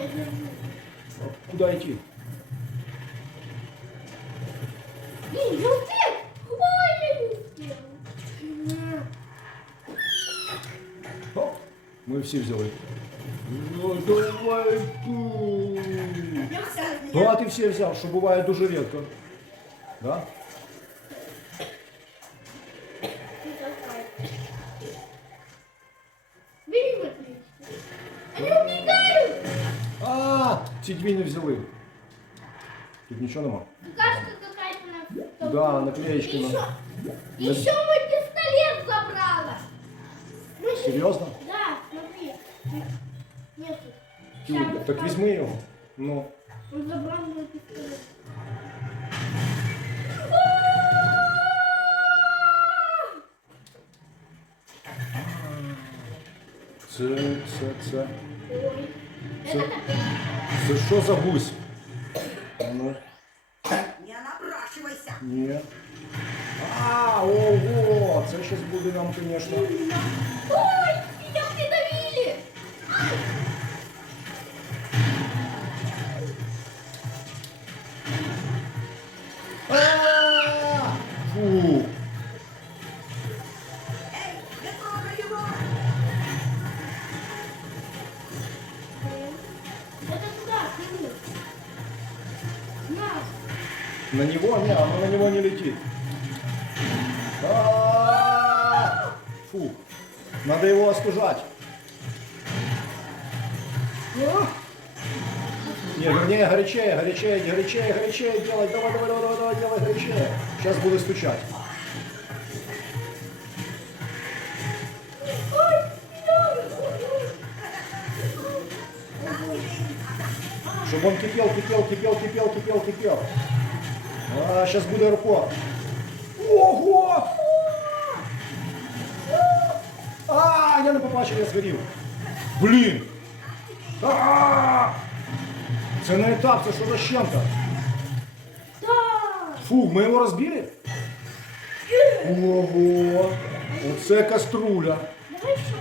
Я держу. Куда идти? Блин, я успел! Ой, я не успел. Оп, ми всі взяли. Ну, давай ту. Я взял. Ну, а ти всі взяв, що буває дуже рідко. Да? ці дві не взяли. Тут нічого нема. Какашка какая-то на... Да, наклеечки на- Еще, еще мой пистолет забрала. Мы щас- Серйозно? Да, смотри. Нету. Тю, Щас так покажу. візьми його. Ну. Он забрал мой пистолет. Це, це, це. Ой. Це-. Це що за гусь? Ну, Не напрашивайся. ні. А, ого, це щось буде нам, звісно. Ой, меня придавили. А, Фу. На. Него? Не, оно на него не летит. А, Фу. Надо его остужать. А. Не, вернее, горячее, горячее, горячее, горячее делать. Давай, давай, давай, давай, давай, делай горячее. Сейчас буду стучать. Чтобы он кипел, кипел, кипел, кипел, кипел, кипел. А, сейчас буде руко. Ого! А, я не побачив, я згорів. Блін! А! Це не етап, це що за щенка? Фу, ми його розбили? Ого! Оце каструля. Давай еще.